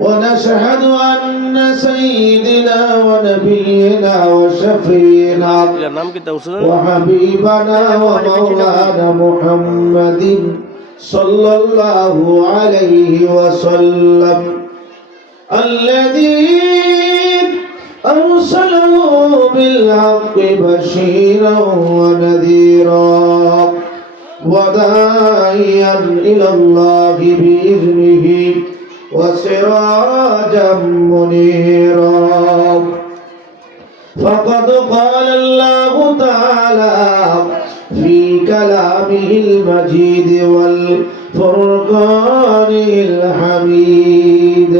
ونشهد أن سيدنا ونبينا وشفينا وحبيبنا ومولانا محمد صلى الله عليه وسلم. الذي أرسله بالحق بشيرا ونذيرا وداعيا إلى الله بإذنه. وسراجا منيرا فقد قال الله تعالى في كلامه المجيد والفرقان الحميد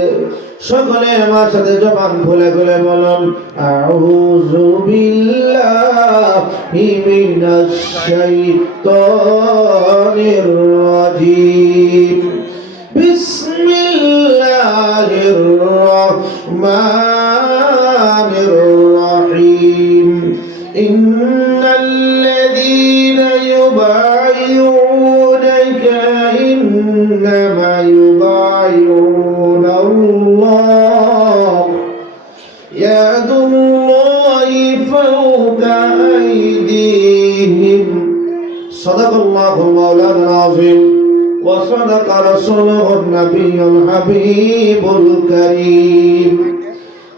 সকলে আমার সাথে জবান খুলে খুলে বলুন আউযু বিল্লাহি মিনাশ শাইতানির রাজিম الرحمن الرحيم. إن الذين يبايعونك إنما يبايعون الله. يد الله فوق أيديهم. صدق الله مولانا العظيم. وصدق رسوله النبي الحبيب الكريم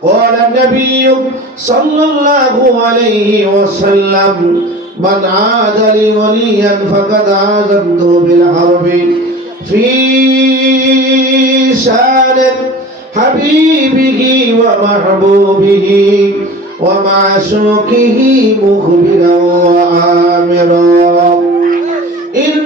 قال النبي صلى الله عليه وسلم من عاد لي وليا فقد عازمته بالحرب في شانه حبيبه ومحبوبه ومعشوقه مخبرا وآمرا إن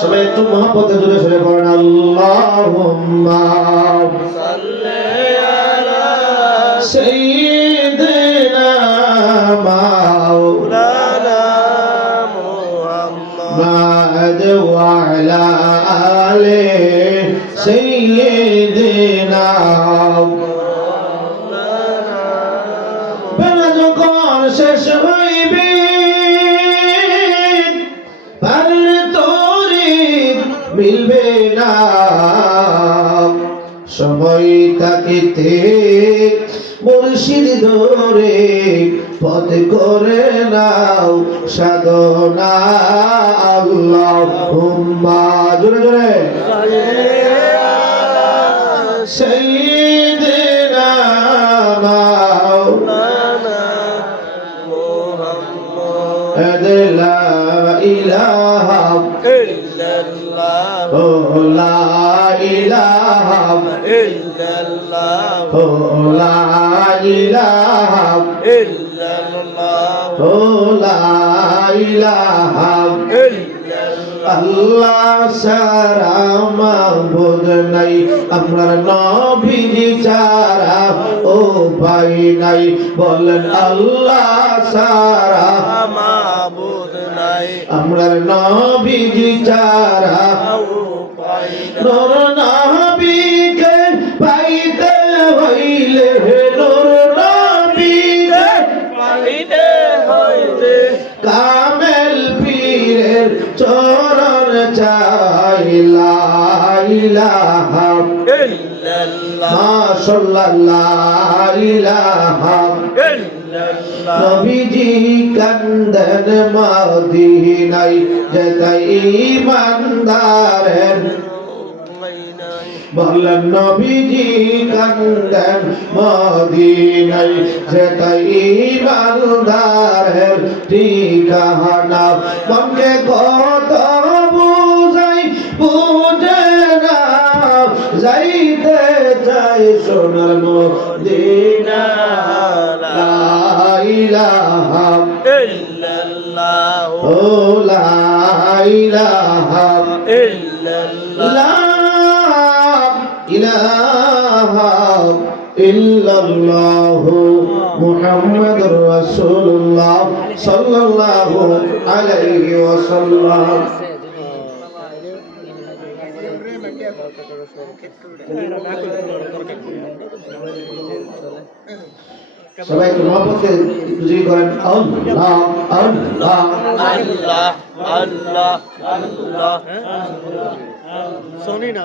সবাই একটু মহাপথে জুড়ে সরে পড়েন আল্লাহুম্মা। সাইয়্যিদিনা মাওলানা ওয়া আলা আলি মুর্শিদ ধরে পথ করে নাও সাধনা আল্লাহ হুম্মা। জোরে জোরে। সাইয়্যিদিনা মাওলানা লা ইলাহা ও লা ইলাহা ও লা ইলাহা ও লা ইলাহা আল্লাহ সারা মাহবুদ নাই। আমরা নবীজি ও ভাই নাই। বলেন আল্লাহ সারা আমরা নবীজি ছাড়া নর নবীকে চরণ চাইলা ইলাহা মাশাল্লাহ লা ইলাহা নবীজি কান্দন মদিনাই যেতাই ইমানদারের বললেন নবীজি কান্দন মদিনাই যেতাই ইমানদারের ঠিকানা। মনকে কত বুঝাই বুঝে না যাইতে চাই সোনার মদিনা। ইলাহা ও লা ইলাহা লা ইলাহা ইল্লাল্লাহ মুহাম্মাদুর রাসূলুল্লাহ সাল্লাল্লাহু আলাইহি ওয়াসাল্লাম। সবাই একটু মহব্বতে জিকির করেন। আল্লাহ আল্লাহ। আল্লাহ আল্লাহ আল্লাহ। সোনি না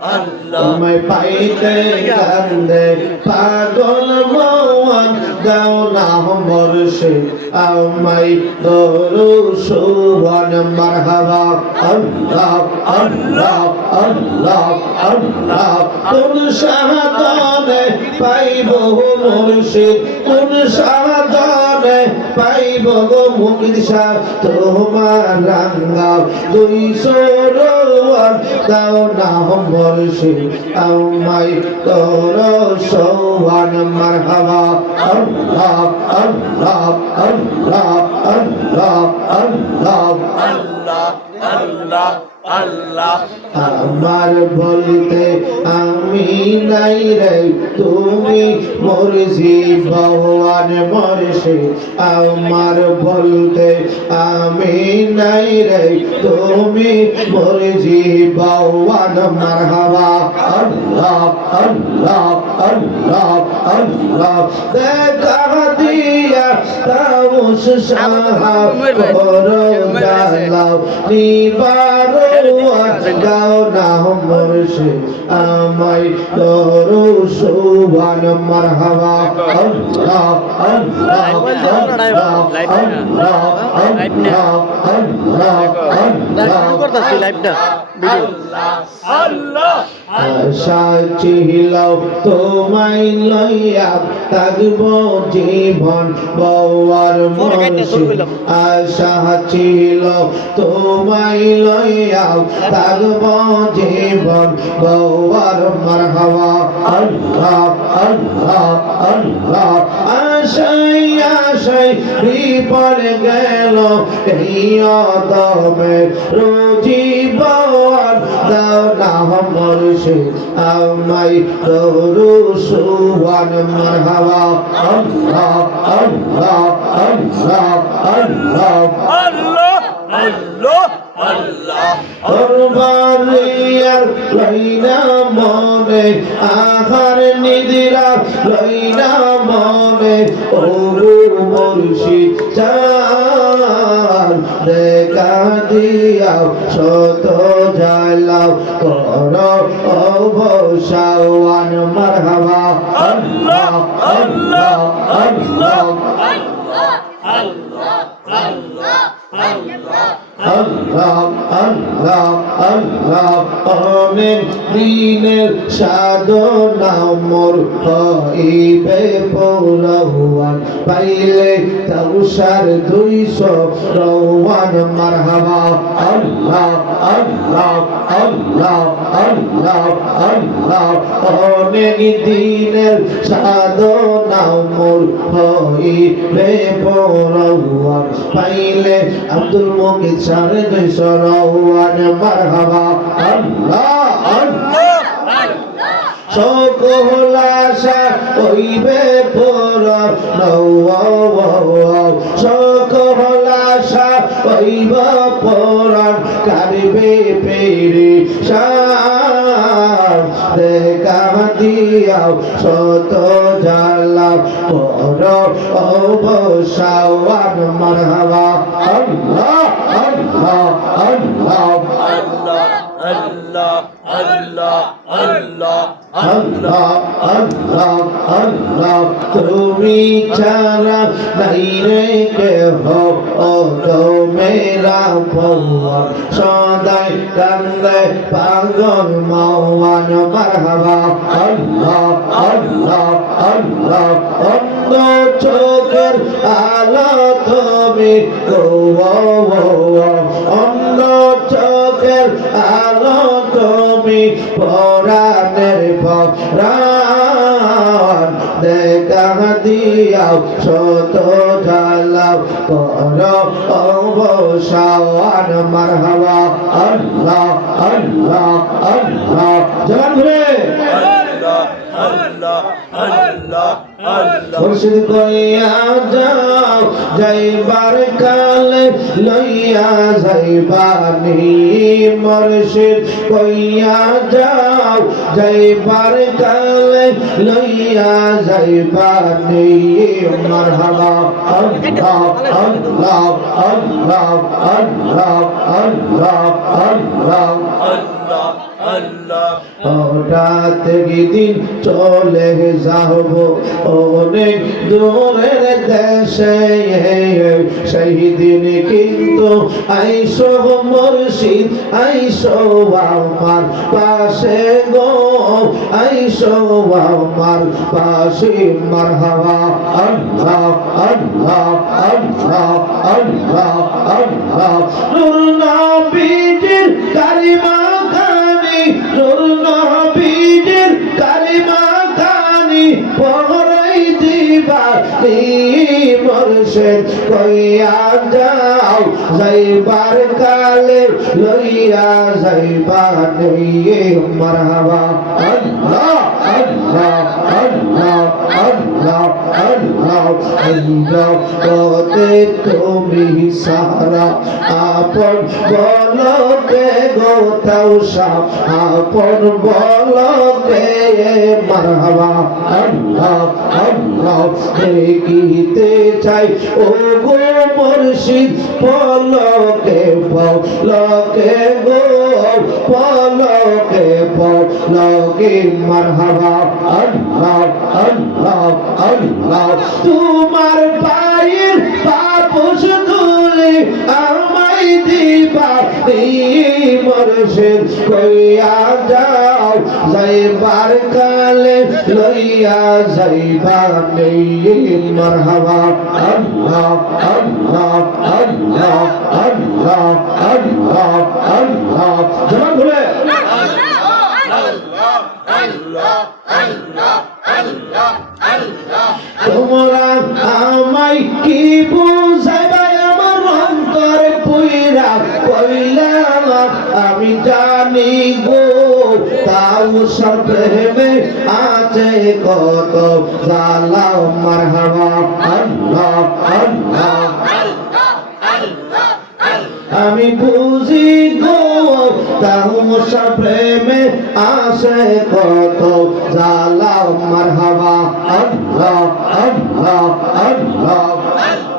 তোমায় পাইতে কান্দে। পাগল মন দাও না মরশে আমায় দরু সুবন মারহাবা। আল্লাহ আল্লাহ আল্লাহ আল্লাহ। কোন সাধনে পাইব মুর্শিদ কোন সাধনে পাইব গো শাহ তোমার রাঙ্গা দুই সরোয়ার, দাও না মুর্শিদ আমায় তোর সৌহান মারহাবা আল্লাহ আল্লাহ আল্লাহ আল্লাহ আল্লাহ। আল্লাহ আল্লাহ। আমার বলতে আমি নাই রে, তুমি মরজি ভগবান মরছে আমার বলতে আমি নাই রে, তুমি মরজি ভগবান মারহাবা। আল্লাহ আল্লাহ আল্লাহ আল্লাহ। দেখা দিয়া তামস সাহা করো নিবারো গাও না মরশে আমায় তোরো সুবান মারহাবা আল্লাহ আল্লাহ আল্লাহ আল্লাহ আল্লাহ আল্লাহ আল্লাহ করতেছি লাইভটা আশা তোমায় লইয়া থাকব জীবন বওয়ার মনসে আশা ছিল তোমায় লইয়া থাকব জীবন। বওয়ার মারহাবা আল্লাহ আল্লাহ আল্লাহ। আশাই আশাই বিপর গেল। এই অদমে রোজি বওয়ার দাও না মরশে আমাই দরু সুবান মারহাবা। আল্লাহ আল্লাহ আল্লাহ আল্লাহ। আল্লাহ আল্লাহ আল্লাহ অরবারিয়ার লইনা মনে, আহার নিদিরা লইনা মনে ও মুর্শিদ চাল দেখা দিয়াও, শত জ্বালাও, কর অবসাওয়ান, মারহাবা। আল্লাহ আল্লাহ আল্লাহ সাধনা মোর হইবে পৌরহুয়ান পাইলে তাউসার দুইশো রৌয়ান মারহাবা, আল্লাহ আল্লাহ আল্লাহ আল্লাহ আল্লাহ। অনেক দিনের পাইলে আব্দুল মুকিদ সাড়ে দুইশো মারহাবা, আল্লাহ আল্লাহ। সকল আশা হইবে পূরণ সকল আশা হইব পূরণ কারিবে পেরে দেখা দিয়াও শত জালাও পর অবসাও আমার হওয়া আল্লাহ আল্লাহ আল্লাহ আল্লাহ, তুমি ছাড়া নাই রে কেহ তো মেরা পৌয়া সদাই কান্দে পাগল মাওয়ান মারহাবা। আল্লাহ আল্লাহ আল্লাহ অন্য চোখের আলো তুমি অন্য চোখের আলো তুমি পরাণের পরাণ দেখা দিয়াও শত জ্বালাও পর অবসাওয়ান মারহাবা আল্লাহ আল্লাহ আল্লাহ। জবান আল্লাহ আল্লাহ আল্লাহ। মুর্শিদ কইয়া যাও যাইবার কালে লইয়া যাইবানি। মুর্শিদ কইয়া যাও যাইবার কালে লইয়া যাইবানি। মারহাবা আল্লাহ আল্লাহ আল্লাহ আল্লাহ আল্লাহ আল্লাহ। আল্লাহ আল্লাহ। হঠাৎ দিন চলে যাব। অনেক দূরের দেশে সেই দিন কিন্তু আইসো মুর্শিদ, আইসো আমার পাশে গো, আইসো আমার পাশে। মারহাবা, আল্লাহ আল্লাহ আল্লাহ আল্লাহ আল্লাহ। নূর নবীজির কালিমা নূর নবীজির কালিমা কানি পহরাই দিবা। মুর্শিদ কইয়া যাও। যাইবার কালে লইয়া যাইবা নিয়ে মারহাবা, আল্লাহ আল্লাহ আল্লাহ। আল্লাহ আল্লাহ আল্লাহ কতে তুমি সারা আপন বলকে গোতাও সাপ আপন বলকে মারহাবা আল্লাহ আল্লাহ দেখিতে চাই ও গো মুর্শিদ পলকে পলকে গো পলকে পলকে মারহাবা আল্লাহ আল্লাহ আল্লাহ, তোমার পায়ের পাপস ধুলে আমায় দিবা। মরশেদ কইয়া যাও, যাইবার কালে লইয়া যাইবা। নেই মারহাবা, আল্লাহ আল্লাহ আল্লাহ আল্লাহ আল্লাহ আল্লাহ। জমা খুলে। জানি গো, তাও সপ্রেমে আছে কত মারহাবা, আল্লাহ আল্লাহ। আমি বুঝি গো তাহু প্রেমে আসে কত জালা মারহাবা, আল্লাহ আল্লাহ আল্লাহ।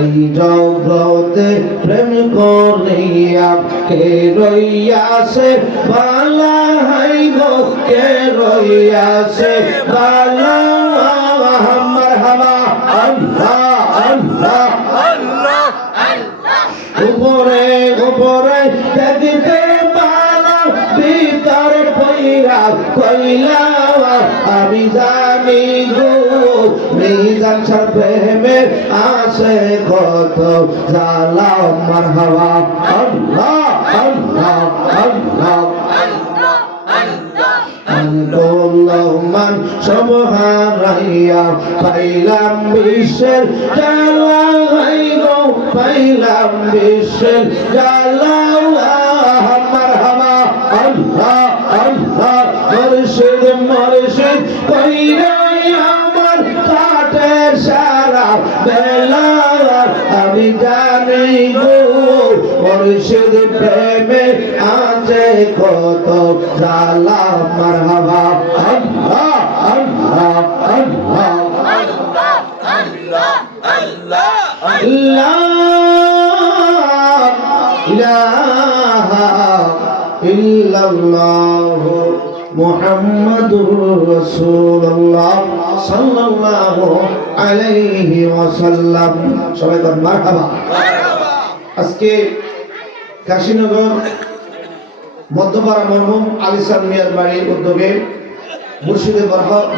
এই জগতে প্রেম করিয়া কে রইয়াছে? বালা হাই গো, কে রইয়াছে? বালা মারহাবা আল্লাহ আল্লাহ আল্লাহ উপরে উপরে দেখিতে পালা, ভিতরে পইরা কইলা আমি জানি গো মিজান সার প্রেমে আসে কত জালা মারহাবা। আল্লাহ আল্লাহ আল্লাহ। আন্দোলমান সব হারাইয়া পাইলাম বিশ্বের জ্বালা গো বিশ্বের হামা আল্লাহ আল্লাহ আমি জানি গো পরিষদ প্রেমে আছে কত জালা মারহাবা আল্লাহ আল্লাহ আল্লাহ আল্লাহ আল্লাহ আল্লাহ ইলাহা ইল্লাল্লাহ মুহাম্মাদুর রাসূলুল্লাহ সাল্লাল্লাহু আলাইহি ওয়াসাল্লাম। সবাই বল মারহাবা। আজকে কাশীনগর মধ্যপাড়া মরহুম আলিসান মিয়ার বাড়ির উদ্যোগে মুর্শিদে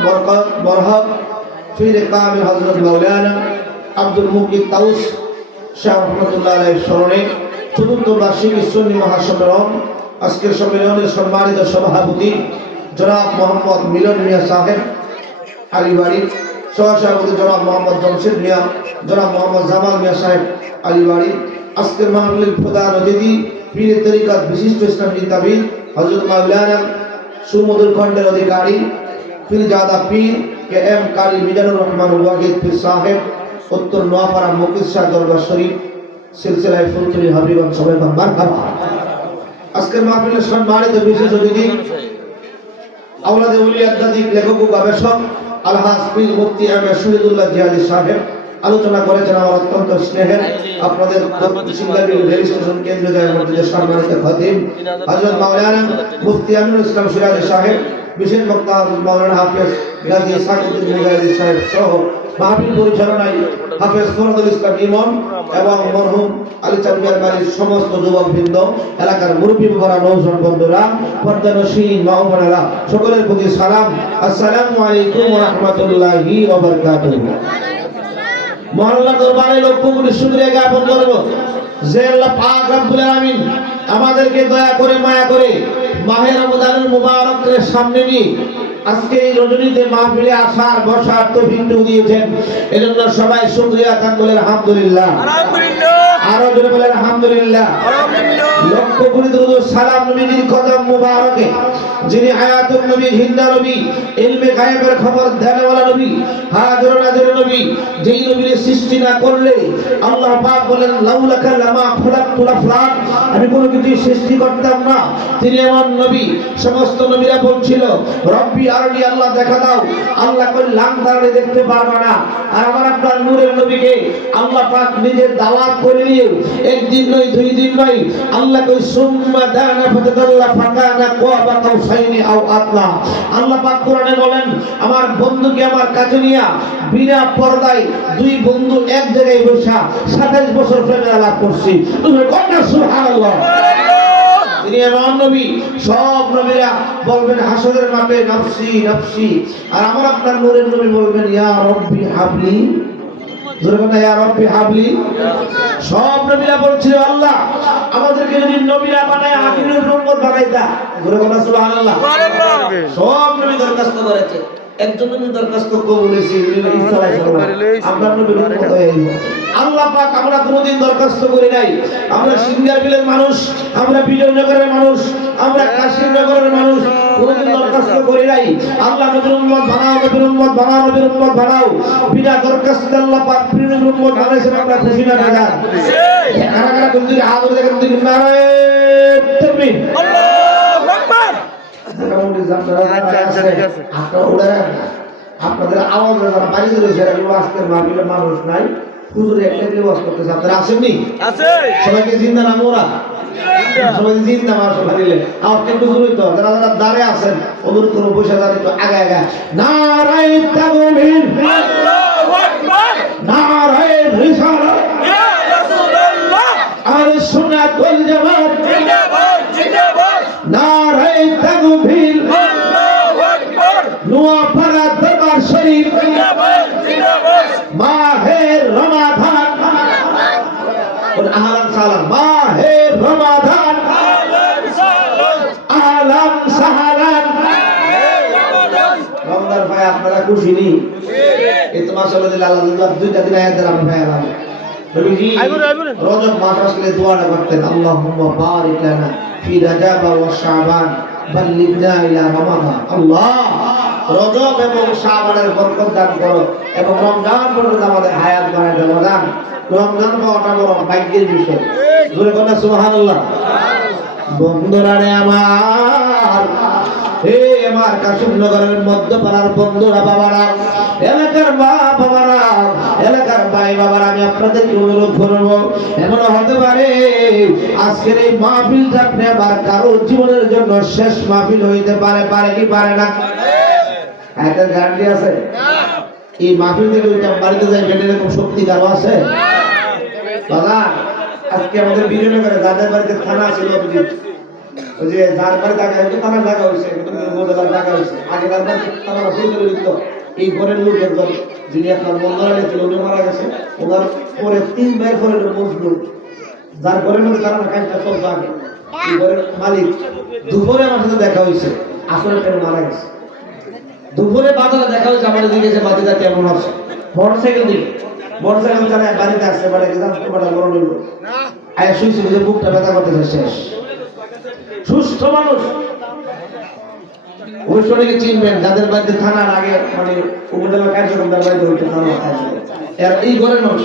বরকত, বরহক, ফিরে কামিল হজরত মাওলানা আব্দুল মুকিদ তাউস শাহ রহমতুল্লাহ আলের স্মরণে চতুর্থ বার্ষিক ইসলামী মহাসম্মেলন, আজকের সম্মেলনের সম্মানিত সভাপতি জনাব মোহাম্মদ মিলন মিয়া সাহেব আলিবাড়ি সহসভাপতি জনাব মোহাম্মদ জমশেদ মিয়া, জনাব মোহাম্মদ জামাল মিয়া সাহেব আলিবাড়ি আজকের মাহফিলের প্রধান অতিথি, পীরের তরিকাত বিশিষ্ট ইসলাম চিন্তাবিদ হজরত মাওলানা সুমধুর খণ্ডের অধিকারী পীর জাদা পীর কে এম কালী মিজানুর রহমান ওয়াহিদ পীর সাহেব, উত্তর নোয়াপাড়া মকির শাহ দরবার শরীফ, সিলসিলায় ফুলতুলি হাবিগঞ্জ সবাই মারহাবা আজকের মাহফিলের সম্মানিত বিশেষ অতিথি, আওলাদে উলি আধ্যাত্মিক লেখক ও গবেষক আলহাজ পীর মুফতি এম শহীদুল্লাহ জিয়াদি সাহেব আলোচনা করেছেন আমার অত্যন্ত স্নেহের। আপনাদের সিঙ্গারি রেল স্টেশন কেন্দ্র যায় মসজিদের সম্মানিত খতিব, হযরত মাওলানা মুফতি আমিনুল ইসলাম সিরাজ সাহেব, বিশেষ বক্তা মাওলানা হাফেজ গাজী সাকুদ্দিন সাহেব সহ মাহফিল পরিচালনায় হাফেজ ফরদুল ইসলাম ইমন এবং মরহুম আলী চাঁদিয়ার বাড়ির সমস্ত যুবক বৃন্দ এলাকার মুরব্বী ভরা নৌজন বন্ধুরা পর্দানসীন মাহমানেরা সকলের প্রতি সালাম। আসসালামু আলাইকুম রাহমাতুল্লাহি মহল্লা দরবারে লক্ষ্য করে শুক্রিয়া জ্ঞাপন করব। যে আল্লাহ পাক রব্বুল আলামিন আমাদেরকে দয়া করে, মায়া করে মাহে রমজানুল মুবারকের সামনে নিয়ে আজকে এই রজনীতে মাহফিলে আসার বসার তৌফিক দিয়েছেন। এজন্য সবাই শুকরিয়া আদান বলেন আলহামদুলিল্লাহ। আরও জোরে বলেন আলহামদুলিল্লাহ। লক্ষ কোটি সালাম নবীজির কদম মুবারকে। যিনি হায়াতুন নবী, হিন্দা নবী, ইলমে গায়েবের খবর ধ্যানওয়ালা নবী, হাজির নাজির নবী, যেই নবীর সৃষ্টি না করলে আল্লাহ পাক বলেন, লাউলাকা লামা খুলাকতুল আফলাক। আমি কোনো কিছু সৃষ্টি করতাম না। তিনি আমার নবী, সমস্ত নবীরা বলছিল, রব্বি আরনি, আল্লাহ দেখা দাও। আল্লাহ কই লাং দাঁড়িয়ে দেখতে পারবে না। আর আমার আপনার নূরের নবীকে আল্লাহ পাক নিজের দাওয়াত করে নিয়ে, একদিন নয়, দুই দিন নয়, আল্লাহ কই, সুম্মা দানা ফাতাদাল্লা ফাকানা কোয়াবা আও আতলা। আল্লাহ পাক কোরআনে বলেন, আমার বন্ধুকে আমার কাছে নিয়া বিনা পর্দায় দুই বন্ধু এক জায়গায় বসা 27 বছর প্রেমের লাভ করছি। তুমি কন্যা তিনি নবী, সব নবীরা বলবেন, হাসরের মাঠে নফসি নফসি। আর আমার আপনার নূরের নবী বলবেন, ইয়া রব্বি হাবলি হাবলি। সব নবীরা বলছিল আল্লাহ আমাদেরকে যদি নবীরা বানায় আখিরের নম্বর বানাইতা জোরে বলেন সুবহানাল্লাহ। সব নবী দরখাস্ত করেছে। একজন নবী দরখাস্ত কবুল হয়েছে ঈসা আলাইহিস সালাম আমরা নবীর উম্মত হয়ে আল্লাহ পাক আমরা কোনোদিন দরখাস্ত করি নাই। আমরা সিঙ্গার বিলের মানুষ আমরা বিজয়নগরের মানুষ আমরা কাশিমনগরের মানুষ কোনোদিন দরখাস্ত করি নাই। আল্লাহ নবীর উম্মত বানাও নবীর উম্মত বানাও নবীর উম্মত বানাও। বিনা দরখাস্তে আল্লাহ পাক প্রিয় নবীর উম্মত বানাইছেন আমরা খুশি না টাকা কারা কারা কোন দিকে হাত ধরে দেখেন দিকে নারায়ণ তাকবীর মোটামুটি যারা আচ্ছা, আচ্ছা, ঠিক আছে। আপনারা উড়ে রাখেন। আপনাদের আওয়াজ যারা বাড়িতে রয়েছে আজকের মাহফিলে মানুষ নাই। হুজুর একটা কেউ ওয়াজ করতেছে আপনারা আসেননি? সবাইকে জিন্দা নাম ওরা সবাই জিন্দা মাশাআল্লাহ দিলে আওয়াজটা একটু জোরে তো যারা যারা দাঁড়ে আছেন ওদের কোনো পয়সা দাঁড়িয়ে তো আগে আগে নারায় তাকবীর নারায় রিসালাত। আর সুন্নাত ওয়াল জামাত নারায় তাকবীর নোয়াপাড়া দরবার শরীফ। মাহের রমাদান বলে আহলান সালাম মাহের রমাদান আহলান সাহালান। রমজান ভাই আপনারা খুশি নি? এই তো মাশাআল্লাহ দিলে আল্লাহ দুইটা দিন আয়াত দিলাম ভাই আল্লাহ। রজব মাস আসলে দোয়াটা করতেন আল্লাহুম্মা বারিক লানা ফি রাজাব ওয়া শাবান বাল্লিগনা ইলা রমাদান। আল্লাহ রজব এবং শাবানের বরকত দান করো এবং রমজান পর্যন্ত আমাদের হায়াত বাড়ায় দেবো দান রমজান পাওয়াটা বড় ভাগ্যের বিষয়। জোরে কথা সুবহানাল্লাহ। বন্ধুরা রে আমার আমার কাশিমনগরের মধ্যপাড়ার বন্ধুরা বাবারা এলাকার মা বাবারা এলাকার ভাই বাবারা আমি আপনাদেরকে অনুরোধ করব এমন হতে পারে আজকের এই মাহফিলটা আপনি আবার কারও জীবনের জন্য শেষ মাহফিল হইতে পারে পারে কি পারে না? একটা গ্যারান্টি আছে? এই মাহফিল থেকে ওইটা বাড়িতে যাই বেটে এরকম শক্তি কারও আছে? দাদা আজকে আমাদের বিজয়নগরে যাদের বাড়িতে থানা আছে যে যার থানা ডাকা হয়েছে একটু উপজেলার হয়েছে আগে হয়েছিল লিখত এই ঘরের লোক একজন, যিনি আপনার ছিল উনি মারা গেছে। ওনার পরে তিন ভাইয়ের মজলুম যার ঘরের মধ্যে তারা কাজটা আগে। ঘরের মালিক দুপুরে আমার সাথে দেখা হয়েছে, আসলে ট্রেন মারা গেছে। দুপুরে বাজারে দেখা হয়েছে, আমাদের দিকে কেমন আছে। মোটরসাইকেল দিকে মোটরসাইকেল চালায় বাড়িতে আসছে, বাড়িতে বড় আয় শুয়েছি যে বুকটা ব্যথা করতেছে, শেষ। সুস্থ মানুষ। ওই শরীরকে চিনবেন, যাদের বাড়িতে থানার আগে মানে উপজেলা কার্যক্রম, তার বাড়িতে থানা এই ঘরের মানুষ,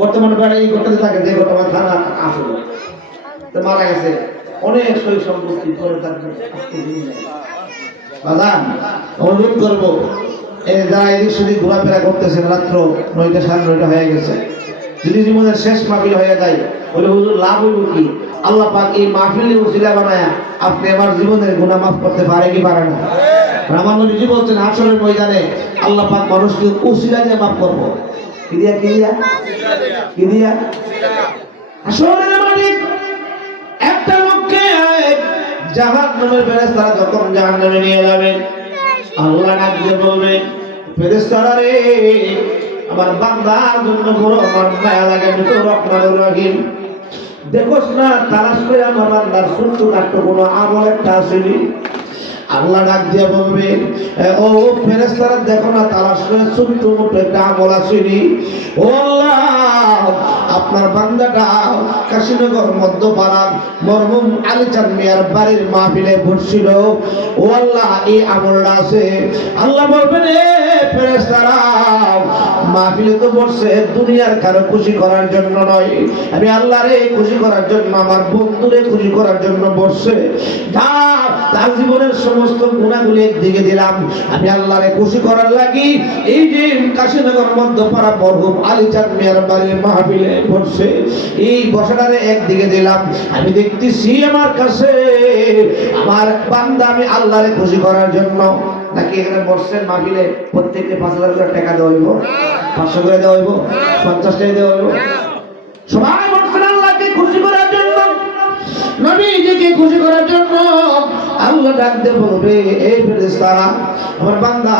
বর্তমান বাড়ি এই ঘরটাতে থাকে, যে আমার থানা আসলে। তো মারা গেছে। অনেক সই সম্পত্তি পরে তার অনুরোধ করব যারা এদিক সেদিক ঘোরাফেরা করতেছেন, রাত্র নয়টা সাড়ে নয়টা হয়ে গেছে যদি জীবনের শেষ মাহফিল হয়ে যায়, বলে হুজুর, লাভ হইব কি? আল্লাহ পাক এই মাহফিলের উসিলা বানায়া আপনি আমার জীবনের গুনাহ মাফ করতে পারে কি পারে না? আমার নবীজি বলছেন হাসরের ময়দানে আল্লাহ পাক মানুষকে উসিলা দিয়ে মাফ করব। কি দিয়া কি দিয়া? কি দিয়া? হাসরের মালিক, একটা লোককে জাহাজ নামের ফেরেস্তারা যখন জাহান নামে নিয়ে যাবেন আল্লাহ ডাক দিয়ে বলবে ফেরেস্তারা রে আমার বান্দার জন্য বড় আমার মায়া লাগে তো রহমান রহিম। দেখোস না, তালাশ করে আমার বান্দার সুন্দর একটা কোনো আমল একটা আসেনি আল্লাহ ডাক দিয়ে বলবে ও ফেরেস্তারা দেখো না তালাশ করে ছোট্ট মোটো একটা আমল আসেনি? ও আপনার বান্দাটা কাশীনগর মধ্যপাড়া মরহুম আলীচাঁদ মিয়ার বাড়ির মাহফিলে বসছিল। ও আল্লাহ, এই আমলটা আছে। আল্লাহ বলবেন, এ মাহফিলে তো বসছে, দুনিয়ার কারও খুশি করার জন্য নয়। আমি আল্লাহরে খুশি করার জন্য, আমার বন্ধুরে খুশি করার জন্য বসছে। তার জীবনের সমস্ত গুণাগুলি একদিকে দিলাম। আমি আল্লাহরে খুশি করার লাগি। এই যে কাশীনগর মধ্যপাড়া মরহুম আলীচাঁদ মিয়ার বাড়ির মাহফিলে বসছে এই বসাটারে একদিকে দিলাম। আমি দেখতেছি আমার কাছে, আমার বান্দা আমি আল্লাহরে খুশি করার জন্য। নাকি এখানে বসছেন মাহফিলে? প্রত্যেককে পাঁচ হাজার করে টাকা দেওয়া হইব? পাঁচশো করে দেওয়া হইব? পঞ্চাশ টাকা দেওয়া হইব? সবাই বসছেন আল্লাহকে খুশি করার জন্য। নবীজিকে খুশি করার জন্য। আল্লাহ ডাকতে বলবে এই ফেরেস্তারা আমার বান্দা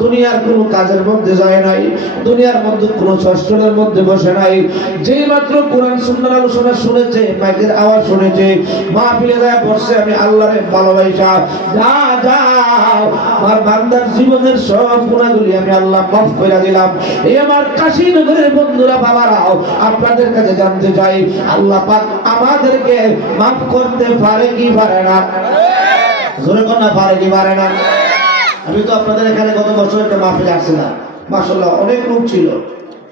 দুনিয়ার কোনো কাজের মধ্যে যায় নাই, দুনিয়ার মধ্যে কোনো ষষ্ঠের মধ্যে বসে নাই। যেই মাত্র কোরআন সুন্দর আলোচনা শুনেছে, মাইকের আওয়াজ শুনেছে, মাহফিলে যায় বসছে, আমি আল্লাহরে ভালোবাসা। যা যাও আমার বান্দার জীবনের সব গুণাগুলি আমি আল্লাহ মাফ করে দিলাম। এই আমার কাশীনগরের বন্ধুরা, বাবারাও, আপনাদের কাছে জানতে চাই, আল্লাহ পাক আমাদেরকে মাফ করতে পারে কি পারে না? জোরে কোন না, পারে কি পারে না? আমি তো আপনাদের এখানে গত বছর একটা মাহফিলে আসছিলাম। মাসাল্লাহ অনেক লোক ছিল।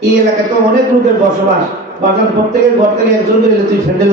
এই এলাকাতে অনেক লোকের বসবাস। বাজার প্রত্যেকের ঘর থেকে একজন করে তুই ফ্রেন্ডের